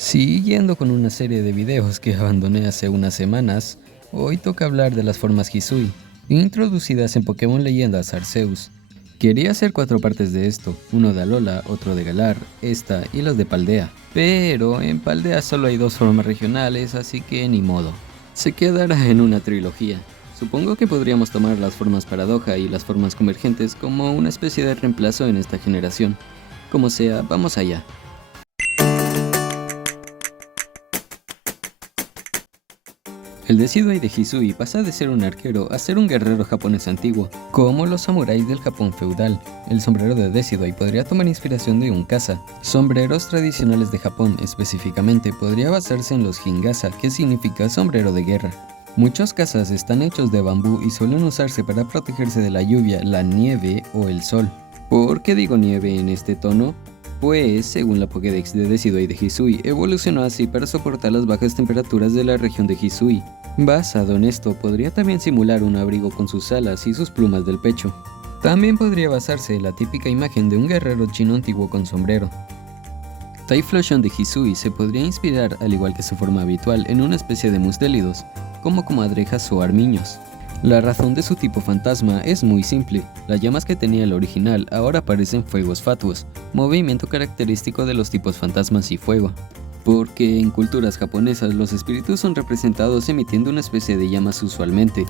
Siguiendo con una serie de videos que abandoné hace unas semanas, hoy toca hablar de las formas Hisui, introducidas en Pokémon Leyendas Arceus. Quería hacer 4 partes de esto, uno de Alola, otro de Galar, esta y las de Paldea. Pero en Paldea solo hay 2 formas regionales, así que ni modo. Se quedará en una trilogía. Supongo que podríamos tomar las formas Paradoja y las formas Convergentes como una especie de reemplazo en esta generación. Como sea, vamos allá. El Decidueye de Hisui pasa de ser un arquero a ser un guerrero japonés antiguo, como los samuráis del Japón feudal. El sombrero de Decidueye podría tomar inspiración de un kasa. Sombreros tradicionales de Japón específicamente podría basarse en los hingasa, que significa sombrero de guerra. Muchos kasas están hechos de bambú y suelen usarse para protegerse de la lluvia, la nieve o el sol. ¿Por qué digo nieve en este tono? Pues, según la Pokédex de Decidueye de Hisui, evolucionó así para soportar las bajas temperaturas de la región de Hisui. Basado en esto, podría también simular un abrigo con sus alas y sus plumas del pecho. También podría basarse en la típica imagen de un guerrero chino antiguo con sombrero. Typhlosion de Hisui se podría inspirar, al igual que su forma habitual, en una especie de mustélidos, como comadrejas o armiños. La razón de su tipo fantasma es muy simple. Las llamas que tenía el original ahora parecen fuegos fatuos, movimiento característico de los tipos fantasmas y fuego. Porque en culturas japonesas los espíritus son representados emitiendo una especie de llamas usualmente.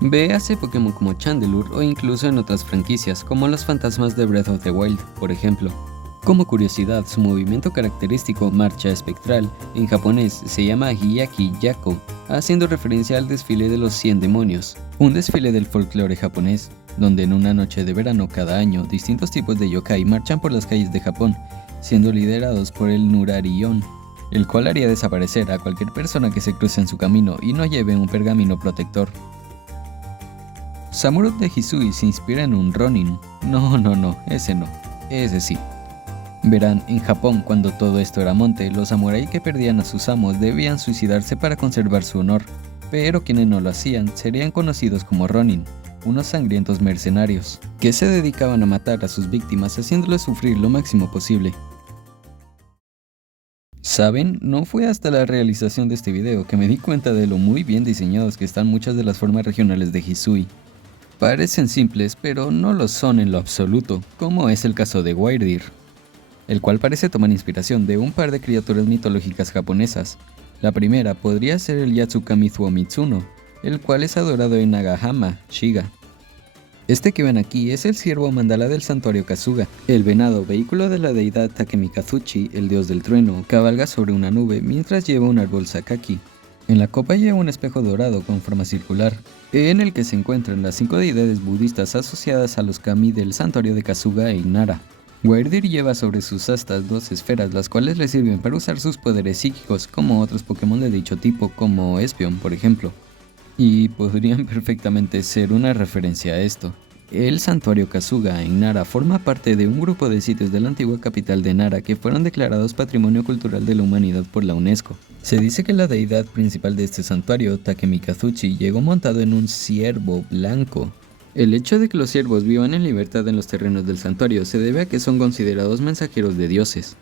Véase Pokémon como Chandelure o incluso en otras franquicias como los fantasmas de Breath of the Wild, por ejemplo. Como curiosidad, su movimiento característico, marcha espectral, en japonés se llama Hiyaki Yako, haciendo referencia al desfile de los 100 demonios, un desfile del folclore japonés, donde en una noche de verano cada año distintos tipos de yokai marchan por las calles de Japón, siendo liderados por el Nurarion, el cual haría desaparecer a cualquier persona que se cruce en su camino y no lleve un pergamino protector. Samurott de Hisui se inspira en un Ronin. No, ese sí. Verán, en Japón, cuando todo esto era monte, los samuráis que perdían a sus amos debían suicidarse para conservar su honor, pero quienes no lo hacían serían conocidos como Ronin, unos sangrientos mercenarios, que se dedicaban a matar a sus víctimas haciéndoles sufrir lo máximo posible. ¿Saben? No fue hasta la realización de este video que me di cuenta de lo muy bien diseñados que están muchas de las formas regionales de Hisui. Parecen simples, pero no lo son en lo absoluto, como es el caso de Wyrdeer, el cual parece tomar inspiración de un par de criaturas mitológicas japonesas. La primera podría ser el Yatsukami Mitsuno, el cual es adorado en Nagahama, Shiga. Este que ven aquí es el ciervo mandala del santuario Kasuga. El venado, vehículo de la deidad Takemikazuchi, el dios del trueno, cabalga sobre una nube mientras lleva un árbol Sakaki. En la copa lleva un espejo dorado con forma circular, en el que se encuentran las 5 deidades budistas asociadas a los kami del santuario de Kasuga e Inara. Wyrdeer lleva sobre sus astas 2 esferas, las cuales le sirven para usar sus poderes psíquicos, como otros Pokémon de dicho tipo, como Espeon, por ejemplo. Y podrían perfectamente ser una referencia a esto. El santuario Kasuga en Nara forma parte de un grupo de sitios de la antigua capital de Nara que fueron declarados Patrimonio Cultural de la Humanidad por la UNESCO. Se dice que la deidad principal de este santuario, Takemikazuchi, llegó montado en un ciervo blanco. El hecho de que los ciervos vivan en libertad en los terrenos del santuario se debe a que son considerados mensajeros de dioses.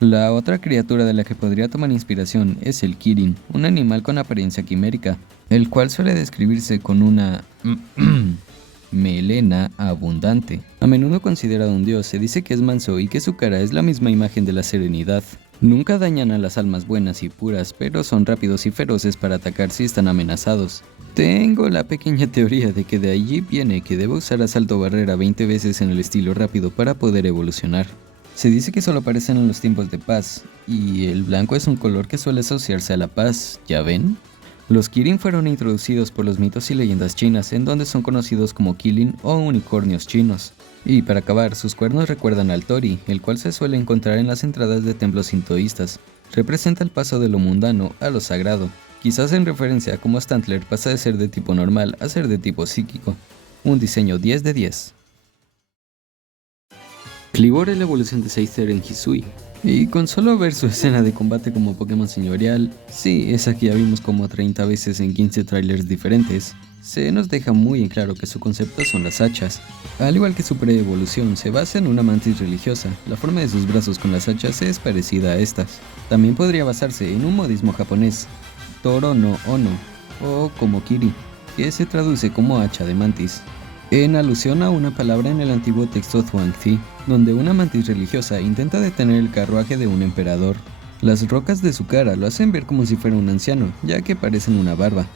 La otra criatura de la que podría tomar inspiración es el Kirin, un animal con apariencia quimérica, el cual suele describirse con una melena abundante. A menudo considerado un dios, se dice que es manso y que su cara es la misma imagen de la serenidad. Nunca dañan a las almas buenas y puras, pero son rápidos y feroces para atacar si están amenazados. Tengo la pequeña teoría de que de allí viene que debo usar asalto barrera 20 veces en el estilo rápido para poder evolucionar. Se dice que solo aparecen en los tiempos de paz, y el blanco es un color que suele asociarse a la paz, ¿ya ven? Los Kirin fueron introducidos por los mitos y leyendas chinas, en donde son conocidos como Kilin o unicornios chinos. Y para acabar, sus cuernos recuerdan al Tori, el cual se suele encontrar en las entradas de templos sintoístas. Representa el paso de lo mundano a lo sagrado, quizás en referencia a cómo Stantler pasa de ser de tipo normal a ser de tipo psíquico. Un diseño 10 de 10. Kleavor es la evolución de Scyther en Hisui. Y con solo ver su escena de combate como Pokémon señorial, sí, esa que ya vimos como 30 veces en 15 trailers diferentes, se nos deja muy en claro que su concepto son las hachas. Al igual que su preevolución se basa en una mantis religiosa, la forma de sus brazos con las hachas es parecida a estas. También podría basarse en un modismo japonés, Toro no Ono, o como Kiri, que se traduce como hacha de mantis, en alusión a una palabra en el antiguo texto Zhuangzi, donde una mantis religiosa intenta detener el carruaje de un emperador. Las rocas de su cara lo hacen ver como si fuera un anciano, ya que parecen una barba.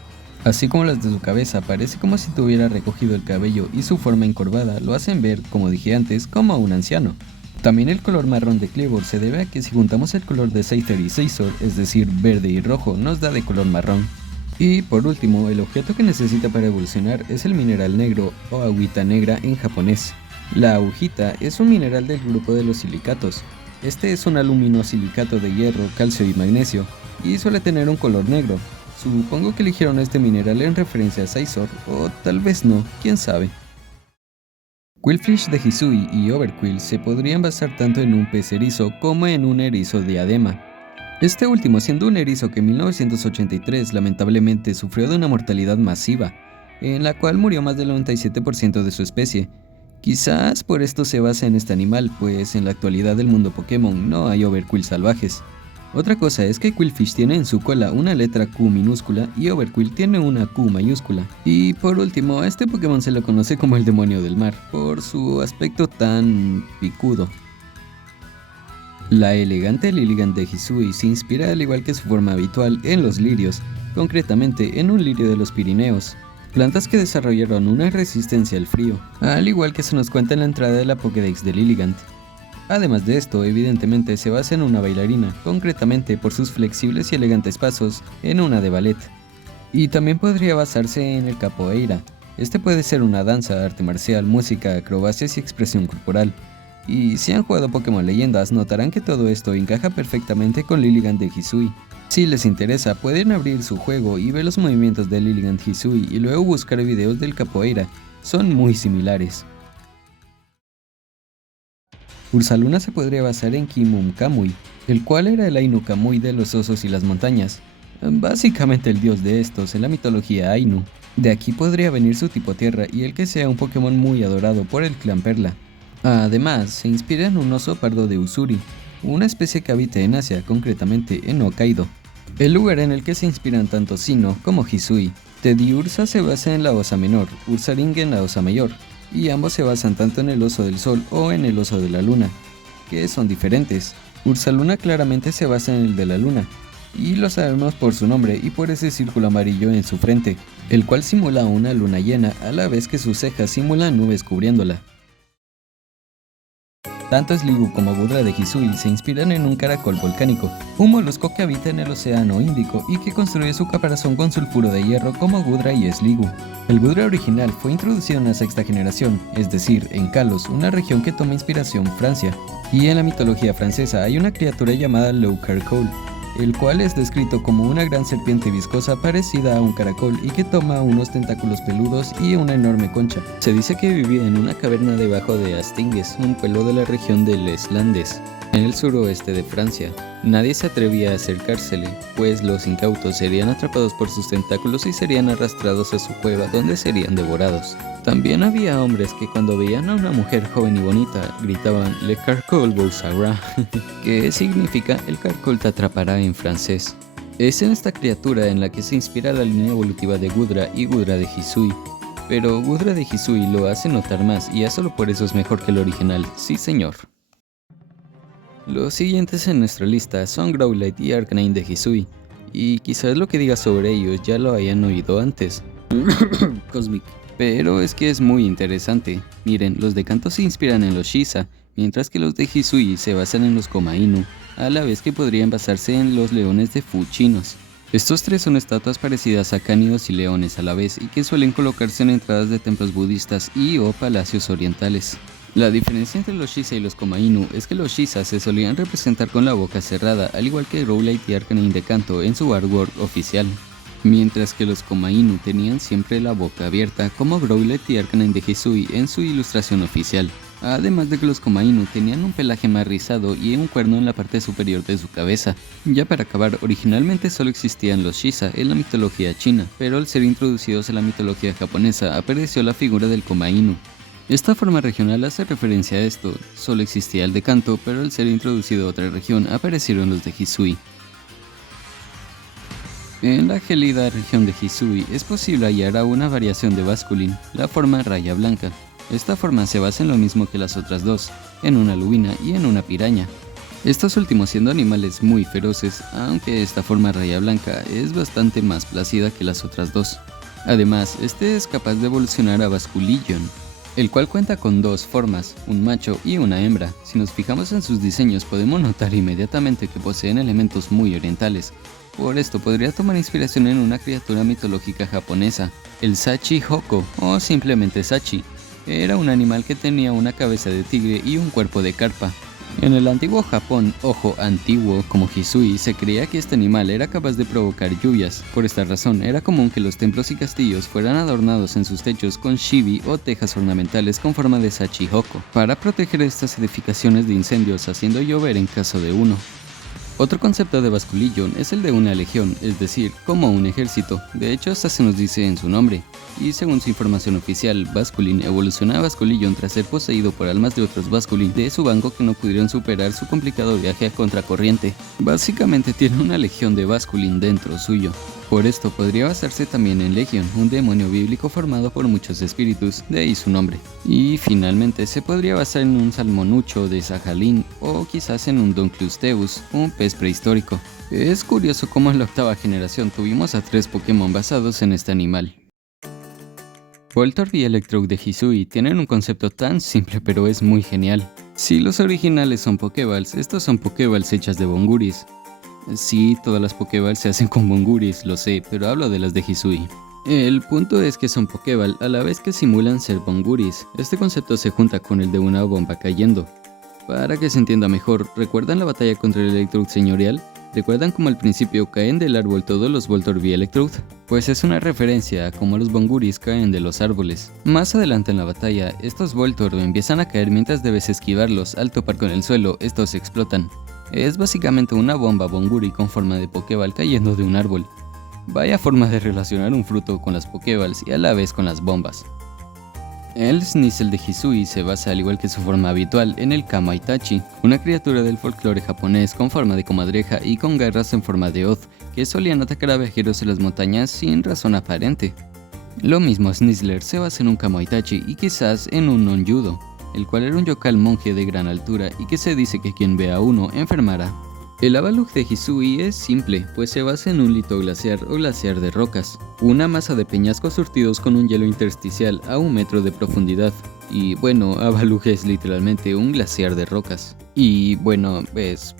Así como las de su cabeza, parece como si tuviera recogido el cabello y su forma encorvada lo hacen ver, como dije antes, como un anciano. También el color marrón de Cleavor se debe a que si juntamos el color de Seither y Scizor, es decir, verde y rojo, nos da de color marrón. Y por último, el objeto que necesita para evolucionar es el mineral negro o agüita negra en japonés. La agujita es un mineral del grupo de los silicatos. Este es un aluminosilicato de hierro, calcio y magnesio, y suele tener un color negro. Supongo que eligieron este mineral en referencia a Scizor, o tal vez no, quién sabe. Qwilfish de Hisui y Overqwil se podrían basar tanto en un pez erizo como en un erizo diadema. Este último siendo un erizo que en 1983 lamentablemente sufrió de una mortalidad masiva, en la cual murió más del 97% de su especie. Quizás por esto se basa en este animal, pues en la actualidad del mundo Pokémon no hay Overqwil salvajes. Otra cosa es que Qwilfish tiene en su cola una letra Q minúscula y Overqwil tiene una Q mayúscula. Y por último, a este Pokémon se lo conoce como el demonio del mar, por su aspecto tan picudo. La elegante Lilligant de Hisui se inspira al igual que su forma habitual en los lirios, concretamente en un lirio de los Pirineos, plantas que desarrollaron una resistencia al frío, al igual que se nos cuenta en la entrada de la Pokédex de Lilligant. Además de esto, evidentemente se basa en una bailarina, concretamente por sus flexibles y elegantes pasos en una de ballet. Y también podría basarse en el capoeira. Este puede ser una danza, arte marcial, música, acrobacias y expresión corporal. Y si han jugado Pokémon Leyendas, notarán que todo esto encaja perfectamente con Lilligant de Hisui. Si les interesa, pueden abrir su juego y ver los movimientos de Lilligant Hisui y luego buscar videos del capoeira. Son muy similares. Ursaluna se podría basar en Kimum Kamui, el cual era el Ainu Kamui de los osos y las montañas, básicamente el dios de estos en la mitología Ainu. De aquí podría venir su tipo tierra y el que sea un Pokémon muy adorado por el clan Perla. Además, se inspira en un oso pardo de Usuri, una especie que habita en Asia, concretamente en Hokkaido, el lugar en el que se inspiran tanto Sinnoh como Hisui. Tediursa se basa en la osa menor, Ursaring en la osa mayor, y ambos se basan tanto en el oso del sol o en el oso de la luna, que son diferentes. Ursaluna claramente se basa en el de la luna, y lo sabemos por su nombre y por ese círculo amarillo en su frente, el cual simula una luna llena a la vez que sus cejas simulan nubes cubriéndola. Tanto Sliggoo como Gudra de Hisui se inspiran en un caracol volcánico, un molusco que habita en el océano Índico y que construye su caparazón con sulfuro de hierro como Gudra y Sliggoo. El Gudra original fue introducido en la sexta generación, es decir, en Kalos, una región que toma inspiración Francia, y en la mitología francesa hay una criatura llamada Loup Caracol, el cual es descrito como una gran serpiente viscosa parecida a un caracol y que toma unos tentáculos peludos y una enorme concha. Se dice que vivía en una caverna debajo de Astingues, un pueblo de la región de Les Landes, en el suroeste de Francia. Nadie se atrevía a acercársele, pues los incautos serían atrapados por sus tentáculos y serían arrastrados a su cueva donde serían devorados. También había hombres que cuando veían a una mujer joven y bonita gritaban Le caracol vous aura, que significa el caracol te atrapará en francés. Es en esta criatura en la que se inspira la línea evolutiva de Gudra y Gudra de Hisui, pero Gudra de Hisui lo hace notar más y ya solo por eso es mejor que el original, sí señor. Los siguientes en nuestra lista son Growlithe y Arcanine de Hisui, y quizás lo que diga sobre ellos ya lo hayan oído antes. Cosmic. Pero es que es muy interesante. Miren, los de Kanto se inspiran en los Shiza, mientras que los de Hisui se basan en los Komainu, a la vez que podrían basarse en los leones de Fu chinos. Estos tres son estatuas parecidas a cánidos y leones a la vez y que suelen colocarse en entradas de templos budistas y o palacios orientales. La diferencia entre los Shiza y los Komainu es que los Shiza se solían representar con la boca cerrada, al igual que Growlithe y Arcanine de Kanto en su artwork oficial, mientras que los Komainu tenían siempre la boca abierta como Growlithe y Arcanine de Hisui en su ilustración oficial. Además de que los Komainu tenían un pelaje más rizado y un cuerno en la parte superior de su cabeza. Ya para acabar, originalmente solo existían los Shiza en la mitología china, pero al ser introducidos en la mitología japonesa apareció la figura del Komainu. Esta forma regional hace referencia a esto, solo existía el de Kanto, pero al ser introducido a otra región aparecieron los de Hisui. En la gélida región de Hisui es posible hallar a una variación de Basculin, la forma raya blanca. Esta forma se basa en lo mismo que las otras dos, en una lubina y en una piraña. Estos últimos siendo animales muy feroces, aunque esta forma raya blanca es bastante más plácida que las otras dos. Además, este es capaz de evolucionar a Basculillon, el cual cuenta con dos formas, un macho y una hembra. Si nos fijamos en sus diseños podemos notar inmediatamente que poseen elementos muy orientales. Por esto podría tomar inspiración en una criatura mitológica japonesa, el Sachi Hoko o simplemente Sachi. Era un animal que tenía una cabeza de tigre y un cuerpo de carpa. En el antiguo Japón, ojo antiguo como Hisui, se creía que este animal era capaz de provocar lluvias. Por esta razón, era común que los templos y castillos fueran adornados en sus techos con shibi o tejas ornamentales con forma de Sachi Hoko, para proteger estas edificaciones de incendios haciendo llover en caso de uno. Otro concepto de Basculillon es el de una legión, es decir, como un ejército. De hecho, hasta se nos dice en su nombre. Y según su información oficial, Basculin evolucionó a Basculillon tras ser poseído por almas de otros Basculin de su banco que no pudieron superar su complicado viaje a contracorriente. Básicamente tiene una legión de Basculin dentro suyo. Por esto podría basarse también en Legion, un demonio bíblico formado por muchos espíritus, de ahí su nombre. Y finalmente se podría basar en un salmonucho de Sajalín o quizás en un Donclusteus, un pez prehistórico. Es curioso cómo en la octava generación tuvimos a 3 Pokémon basados en este animal. Voltorb y Electrode de Hisui tienen un concepto tan simple pero es muy genial. Si los originales son Pokéballs, estos son Pokéballs hechas de Bonguris. Sí, todas las Pokéballs se hacen con Bonguris, lo sé, pero hablo de las de Hisui. El punto es que son Pokéball a la vez que simulan ser Bonguris. Este concepto se junta con el de una bomba cayendo. Para que se entienda mejor, ¿recuerdan la batalla contra el Electrode señorial? ¿Recuerdan cómo al principio caen del árbol todos los Voltorb y Electrode? Pues es una referencia a cómo los Bonguris caen de los árboles. Más adelante en la batalla, estos Voltorb empiezan a caer mientras debes esquivarlos. Al topar con el suelo, estos explotan. Es básicamente una bomba Bonguri con forma de Pokéball cayendo de un árbol. Vaya forma de relacionar un fruto con las Pokéballs y a la vez con las bombas. El Sneasel de Hisui se basa, al igual que su forma habitual, en el Kama Itachi, una criatura del folclore japonés con forma de comadreja y con garras en forma de hoz, que solían atacar a viajeros en las montañas sin razón aparente. Lo mismo Sneasler se basa en un Kama Itachi y quizás en un non-judo, el cual era un yokai monje de gran altura y que se dice que quien vea a uno enfermará. El Avalugg de Hisui es simple, pues se basa en un litoglaciar o glaciar de rocas, una masa de peñascos surtidos con un hielo intersticial a 1 metro de profundidad. Y bueno, Avalugg es literalmente un glaciar de rocas. Y bueno, es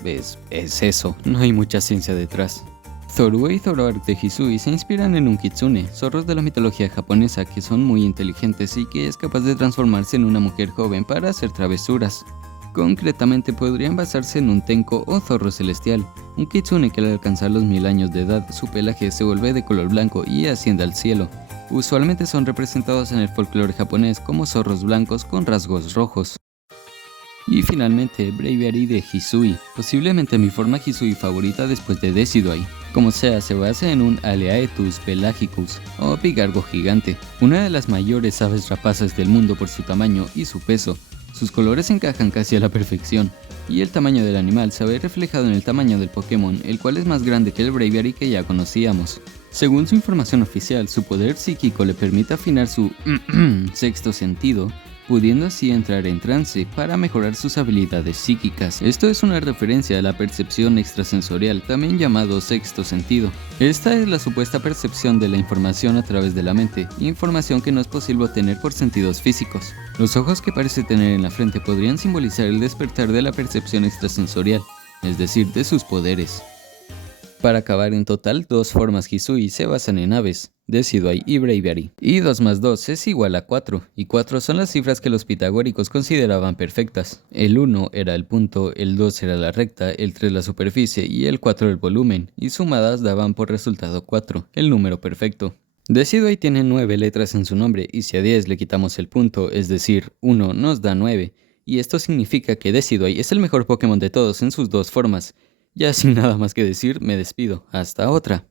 eso, no hay mucha ciencia detrás. Zorue y Zoroark de Hisui se inspiran en un kitsune, zorros de la mitología japonesa que son muy inteligentes y que es capaz de transformarse en una mujer joven para hacer travesuras. Concretamente podrían basarse en un tenko o zorro celestial, un kitsune que al alcanzar los 1000 años de edad su pelaje se vuelve de color blanco y asciende al cielo. Usualmente son representados en el folclore japonés como zorros blancos con rasgos rojos. Y finalmente, Braviary de Hisui, posiblemente mi forma Hisui favorita después de Decidueye. Como sea, se basa en un Aleaetus pelagicus o pigargo gigante, una de las mayores aves rapaces del mundo por su tamaño y su peso. Sus colores encajan casi a la perfección, y el tamaño del animal se ve reflejado en el tamaño del Pokémon, el cual es más grande que el Braviary que ya conocíamos. Según su información oficial, su poder psíquico le permite afinar su sexto sentido, pudiendo así entrar en trance para mejorar sus habilidades psíquicas. Esto es una referencia a la percepción extrasensorial, también llamado sexto sentido. Esta es la supuesta percepción de la información a través de la mente, información que no es posible obtener por sentidos físicos. Los ojos que parece tener en la frente podrían simbolizar el despertar de la percepción extrasensorial, es decir, de sus poderes. Para acabar, en total, 2 formas Hisui se basan en aves, Decidueye y Braviary. Y 2 más 2 es igual a 4, y 4 son las cifras que los pitagóricos consideraban perfectas. El 1 era el punto, el 2 era la recta, el 3 la superficie y el 4 el volumen, y sumadas daban por resultado 4, el número perfecto. Decidueye tiene 9 letras en su nombre, y si a 10 le quitamos el punto, es decir, 1 nos da 9, y esto significa que Decidueye es el mejor Pokémon de todos en sus dos formas. Ya sin nada más que decir, me despido. Hasta otra.